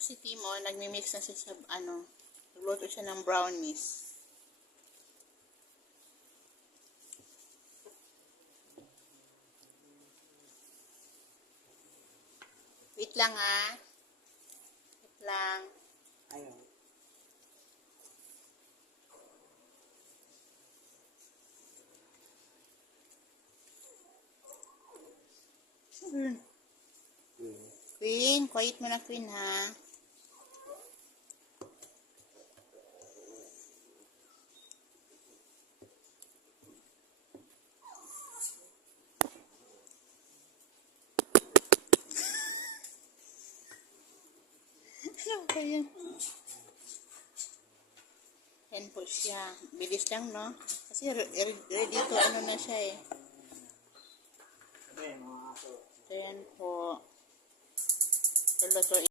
Tapos si Timo, nagmi-mix na siya sa, nagluto siya ng brownies. Wait lang Wait lang. Ayaw. Queen, quiet mo na Queen ha. Ano ba yun? Yan po siya. Bilis lang, no? Kasi ready to na siya eh. Sabi, mga aso. So yan po. Lulutuin.